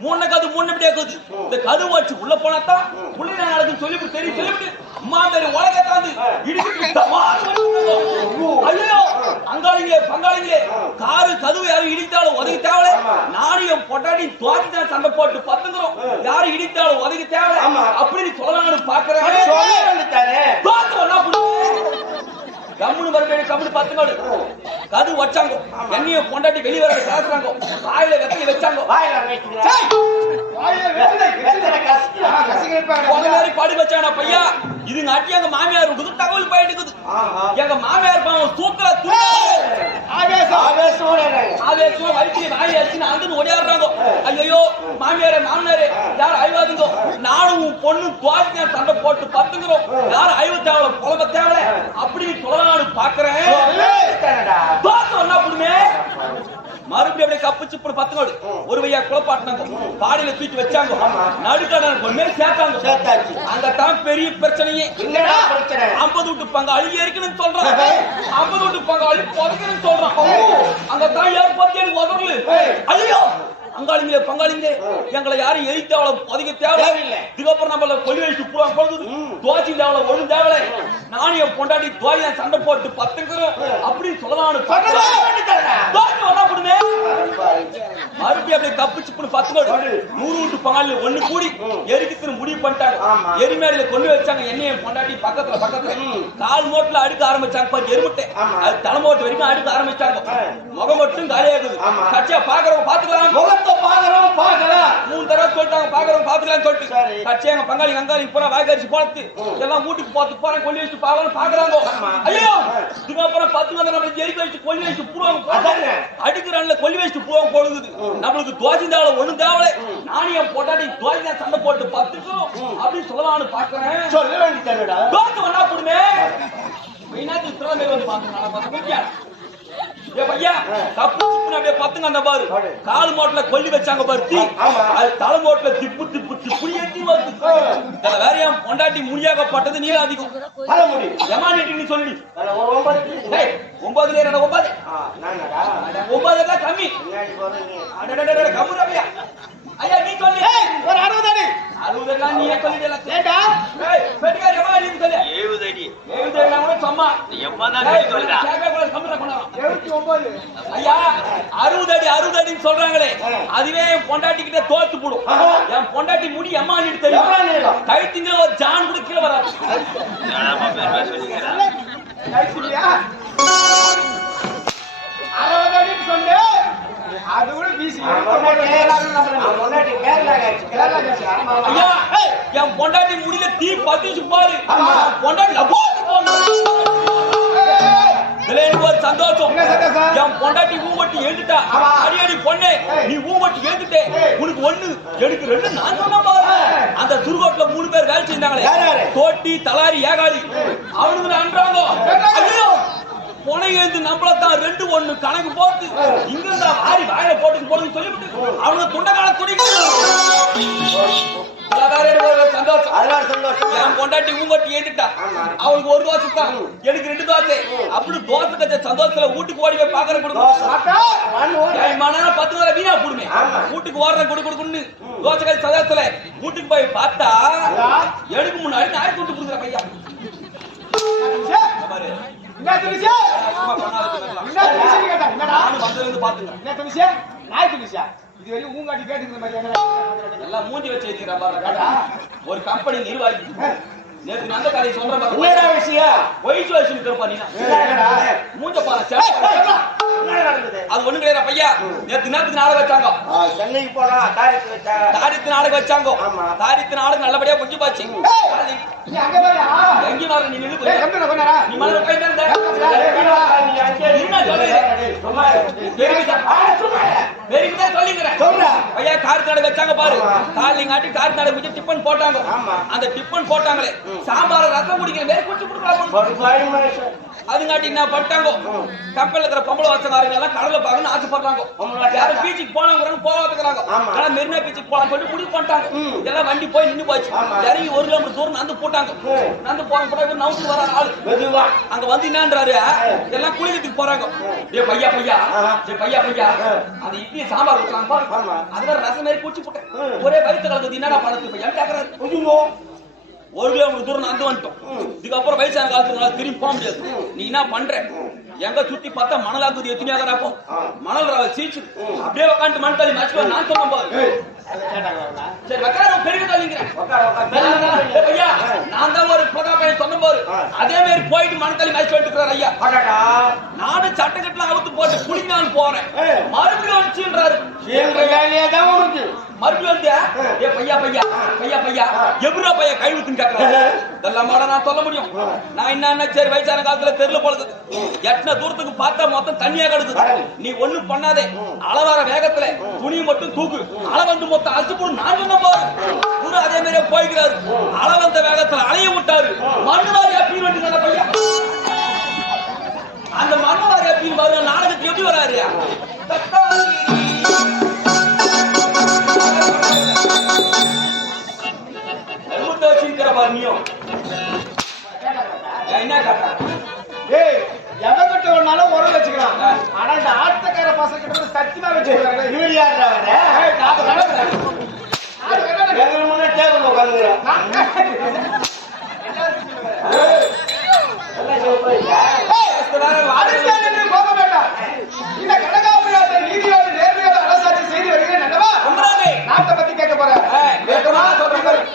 மூணு கது மூணு இப்படியே இருக்குது. இந்த கது வச்சு உள்ள போனாதான் உள்ள நாளுக்கு சொல்லிவிட்டு தெரியும் சொல்லிவிட்டு அம்மா மாதிரி உலக தாந்து இடிச்சுட்டு தமால் ஐயோ அங்காளிங்களே பங்காளிங்களே காரு கதவு யாரும் இடித்தாலும் உதவி தேவலை நானும் என் பொட்டாடி துவாக்கி தான் சண்டை போட்டு பத்துங்கிறோம். யாரும் இடித்தாலும் உதவி தேவலை அப்படின்னு சொல்லலாம்னு பாக்குறேன் கம்முனு மறுபடியும் கம்முனு பத்துங்காடு கது வச்சாங்க என்னைய பொண்டாட்டி வெளிய வர காசுறாங்க வாயில வெத்தி வச்சாங்க. வாயில வெத்தலை நேரம் படி வச்சானா பையா? இது நாட்டி எங்க மாமியார் இருக்குது தகவல் போயிட்டு இருக்குது ஆஹா. எங்க மாமியார் பாவம் தூக்கல தூக்க ஆவேசம். ஆவேசம். ஆவேசமா வலிக்கு வாய் அடிச்சு அந்து ஓடியாடுறாங்க. ஐயோ மாமியாரே மாமனாரே யார் உன் பொண்ணு துவாசியா சண்டை போட்டு பத்துங்கிறோம். யார் ஐவ தேவல? புலம்ப தேவல அப்படின்னு சொல்லலாம்னு பாக்குறேன். தோத்து ஒண்ணா புடுமே மறுபடியும் அப்படியே கப்பு சிப்புனு பத்துங்கோடு. ஒரு வையா குழப்பாட்டினாங்க பாடியில தூக்கி வச்சாங்க. நடுக்கடை கொண்டு சேர்த்தாங்க. சேர்த்தாச்சு. அங்கதான் பெரிய பிரச்சனையே? ஐம்பது வீட்டு பங்காளி எரிக்கணும்னு சொல்றான். ஐம்பது வீட்டு பங்காளி புதைக்கணும்னு சொல்றான். அங்க தான் ஏற்பத்தி எனக்கு உதறல ஐயோ. பங்காளிங்களே பங்காளிங்களே எங்களை யாரும் எரித்து அவளை தேவை தேவையில்லை. இதுக்கப்புறம் நம்மள கொல்லி வச்சு போடுவாங்க பொழுது துவாச்சி தேவலை ஒழு தேவலை நானும் என் பொண்டாட்டி துவாரியா சண்டை போட்டு பத்துக்கிறோம் அப்படின்னு சொல்லலாம்னு. தோத்து ஒண்ணா போடுமே மறுபடியும் அப்படியே சிப்புனு பத்து கோடி நூறு வீட்டு பங்காளி ஒண்ணு கூடி எரிக்கத்துல முடிவு பண்ணிட்டாங்க. எரிமேடையில கொண்டு வச்சாங்க. என்னைய பொண்டாட்டி பக்கத்துல பக்கத்துல. கால் மோட்டுல அடுக்க ஆரம்பிச்சாங்க. பாரு எருமுட்டை. அது தலைமோட்டு வரைக்கும் அடுக்க ஆரம்பிச்சாங்க. முகம் மட்டும் காலியாகுது. கட்சியா பாக்குறவங்க பாத்துக்கலாம் முகத்தை பாக்குறோம் பார்க்கலாம். மூணு தடவை சொல்லிட்டாங்க பாக்குறவங்க பாத்துக்கலாம் சொல்லிட்டு. சரி. கட்சியா எங்க பங்காளி கங்காளி பூரா வாய்க்கரிசி போட்டு எல்லாம் வீட்டுக்கு போட்டு போறேன் கொல்லி வச்சு பாக்கலாம் பாக்குறாங்க. ஐயோ இதுக்கப்புறம் பத்து வந்து நம்மளுக்கு எரிக்க வச்சு கொல்லி வச்சு அதானே. அடிக்கிறான்ல கொல்லி வச்சு பூராங்க போடுது நம்மளுக்கு துவாசி தேவலை ஒண்ணு தேவலை. நானும் என் பொட்டாட்டி துவாசி தான் சண்டை போட்டு பத்துக்கும் அப்படின்னு சொல்லலாம்னு பாக்குறேன் சொல்ல வேண்டியதானடா. தோத்து வந்தா கொடுமே. மெயினாத்து திறமை வந்து குட்டியா ஏ பையா தப்பு திப்புன்னு அப்படியே பத்துங்க அந்த பாரு. கால் மோட்ல கொல்லி வச்சாங்க பாரு தீ. அது தலை மோட்ல திப்பு திப்பு திப்பு ஏத்தி வருது இதுல வேற என் பொண்டாட்டி முடியாகப்பட்டது நீல அதிகம். எமா நீட்டு நீ சொல்லி ஒன்பது. ஒன்பதுல என்னடா ஒன்பது ஆ, நானடா. அட, ஒன்பது தான் கம்மி போறீங்க. அடடடடட கம்முறாமையா ஐயா நீ சொல்லி ஒரு அறுபது அடி. அறுபதெல்லாம் நீயே சொல்லிடலாம் ஏண்டா? ஏய் பெட்டிக்காரி எமா நீ சொல்லு ஏழுதடி ஏழுதே நான் கூட சும்மா எம்மாதான் ஏய், சொல்லி சொல்றா கேட்கக்கூடாது, கம்முனு பண்ணலாம். எழுபத்தி ஒன்பது. ஐயா அறுபது அடி அறுபது அடின்னு சொல்றாங்களே அதுவே என் பொண்டாட்டி கிட்ட தோத்து போடும். என் பொண்டாட்டி முடி எம்மா எவ்வளவு தெரியும்? கழுத்துங்கிற ஒரு ஜான் கூட கீழே வராது? அறுபது அடின்னு சொல்லு. அது கூட வீசி. கேரளா. கேரளா ஆமா. ஐயா என் பொண்டாட்டி முடியில தீ பத்திச்சு பாரு பொண்டாட்டி. இதுல எனக்கு ஒரு சந்தோஷம்? என் பொண்டாட்டி ஊவட்டி எழுந்துட்டா ஆமா. அடி அடி பொண்ணே. நீ ஊவட்டி எழுந்துட்டே. உனக்கு ஒண்ணு எனக்கு ரெண்டு நான் சொன்ன. அந்த சுருகோட்ல மூணு பேர் வேலை செஞ்சாங்களே? தோட்டி தலாரி ஏகாளி அவனுங்க அன்றாங்க. ஐயோ புனை எழுந்து நம்மளத்தான் ரெண்டு ஒண்ணு கணக்கு போட்டு ஏய். இங்க இருந்தா வாரி வாயில போட்டு போடுன்னு சொல்லிவிட்டு அவனுங்க துண்டகால துணிக்க பொண்டாட்டி ஊங்கட்டி ஆமா. அவளுக்கு ஒரு தோசை தான் எனக்கு ரெண்டு தோசை. அப்படி தோசை கச்ச சந்தோஷத்துல வீட்டுக்கு ஓடி போய் பாக்குற கொடுக்கும் மன பத்து நேரம் வீணா போடுமே. வீட்டுக்கு ஓடுற கொடு கொடுக்குன்னு தோசை கச்ச சந்தோஷத்துல வீட்டுக்கு போய் பார்த்தா எடுக்கு முன்னாடி நாய் கூட்டு கொடுக்குற பையா? நாய் துணிச்சா? இது வரையும் ஊங்காட்டி கேட்டுக்கிற மாதிரி? எல்லாம் மூஞ்சி வச்சு எழுதிக்கிற பாரு கேட்டா ஒரு கம்பெனி நிர்வாகி. நேத்து நல்ல கதை சொல்ற என்னடா விஷயம்? வயசு வயசு இருப்பா நீ? மூஞ்ச பாரு? அது ஒண்ணு கிடையாது பையா. நேத்து நேரத்துக்கு நாடகம் வச்சாங்க. சென்னைக்கு போனா தாயத்து வச்சா தாரித்து நாடகம் வச்சாங்க. ஆமா. தாரித்து நாடகம் நல்லபடியா முடிஞ்சு போச்சு. ஏய், நீ அங்க வரியா? எங்க வர நீ போய். போனாரா? நீ மனதில் அங்கே என்ன சொல்லுது? பெருமிதா சொல்லிக்கிறேன் சொல்றா. ஐயா கார் நாடகம் வச்சாங்க பாரு. காலிங்காட்டி கார் நாடகம் வச்சு டிஃபன் போட்டாங்க. ஆமா. அந்த டிஃபன் போட்டாங்களே. சாம்பார் ரசம் குடிக்கிற குடிச்சு கொடுக்கலாம். அதுங்காட்டி என்ன பண்ணிட்டாங்க? கப்பல்ல இருக்கிற பொம்பளை வசகாரங்க எல்லாம் கடலை பார்க்கணும்னு ஆசைப்படுறாங்க. யாரும் பீச்சுக்கு போனாங்கிறாங்க போகாதுக்கிறாங்க. ஆனா மெரினா பீச்சுக்கு போலாம் சொல்லி முடிவு பண்ணிட்டாங்க. எல்லாம் வண்டி போய் நின்னு போச்சு. இறங்கி ஒரு கிலோமீட்டர் தூரம் நடந்து போட்டாங்க. நடந்து போன கூட இவர் நவுந்து வர ஆளு. அங்க வந்து என்னன்றாரு? எல்லாம் குளிக்கிறதுக்கு போறாங்க. ஏ பையா பையா. ஏ பையா பையா. அந்த இட்லி இட்லி சாம்பார் ஊத்துறாங்க பாரு. ஆமா. அதுல ரசம் மாதிரி குடிச்சு போட்டேன். ம். ஒரே வயிற்று கலக்குது என்னடா பணத்து இப்ப? ஏன் கேக்குறாரு? ஐயோ. ஒரு கிலோமீட்டர் தூரம் நடந்து வந்துட்டோம். இதுக்கப்புறம் வயசான காலத்துக்கு திரும்பி போக முடியாது. நீ என்ன பண்ற? எங்க சுத்தி பார்த்தா மணலாக்குது எத்தனையாக ராப்போம் ஆ. மணல் ராவ சீச்சு. அப்படியே உட்காந்து மண் தள்ளி நான் சொன்ன சரி உட்கார பெரிய தள்ளிங்கிறேன் உட்கார் உட்கார் ஐயா நான் தான் ஒரு புதா பையன் சொன்ன பாரு ஆ. அதே மாதிரி போயிட்டு மண் தள்ளி மறைச்சு வந்துட்டு ஐயா. அடடா. நானும் சட்டக்கட்டுல அவுத்து போட்டு குளிங்கன்னு போறேன். மறுபடியும் வந்துச்சுன்றாரு. என்ற வேலையே தான் உனக்கு? மறுபடியும் வந்து ஏ. பையா பையா பையா பையா எவ்வளோ பையா கை விட்டுன்னு இதெல்லாம் நான் சொல்ல முடியும். நான் என்ன சரி வயசான காலத்துல தெருல போடுது எத்தனை தூரத்துக்கு பார்த்தா மொத்தம் தண்ணியா கிடக்குது. நீ ஒண்ணும் பண்ணாதே. அளவார வேகத்துல துணி மட்டும் தூக்கு. அளவந்து மொத்தம் அழைச்சு போடு நான் பாரு குரு அதே மாதிரியே போய்க்கிறாரு. அளவந்த வேகத்துல அலைய விட்டாரு. மண்ணுவாரி கிட்ட வந்து சத்தியமா வச்சுக்கிறாங்க இவர் யாரா ஏய் நான் சொல்றேன். எங்க முன்னாடி டேபிள் உட்காந்துக்கிறேன் போக வேண்டாம் இந்த கனகாபுரியாத்த நீதியோடு நேர்மையோடு அரசாட்சி செய்து வருகிறேன் அல்லவா அம்ராவே நாட்டை பத்தி கேட்க போறேன் ஏய், வேகமா சொல்றேன் பாரு. சொல்லுவி சொல்லுவி சொல்லுவி ஐயா நம்ம நாட்டுல முறையிட்டு பார்த்தாலும் எல்லளவும் குறை என்பதை காண முடியாது உரைக்கு பார்த்தாலும் எல்லளவும்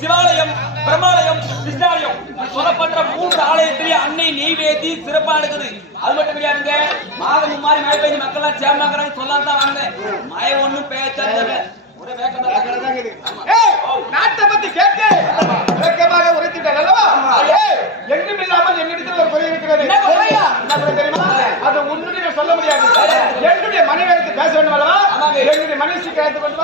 சிவாலயம் பிரம்மாலயம் கிருஷ்ணாலயம் சொல்லப்பட்ட மூன்று ஆலயத்திலேயே அன்னை நெய்வேதி சிறப்பா இருக்குது அது மட்டும் கிடையாதுங்க மாதம் மாதிரி மழை பெய்ஞ்சு மக்கள் எல்லாம் சேமாங்கிறாங்க சொல்லாம தான் வந்தேன். மழை ஒண்ணும் பேச்ச ஒரே வேகம் நாட்டை பத்தி கேட்டு. விளக்கமாக உரைத்துட்டார் அல்லவா? எங்கும் இல்லாமல் என்னிடத்தில் ஒரு குறை இருக்கிறது. தெரியுமா? அது உன்னுடைய சொல்ல முடியாது. என்னுடைய மனைவி பேச வேண்டும் அல்லவா. என்னுடைய மனைவி எடுத்து கொண்டு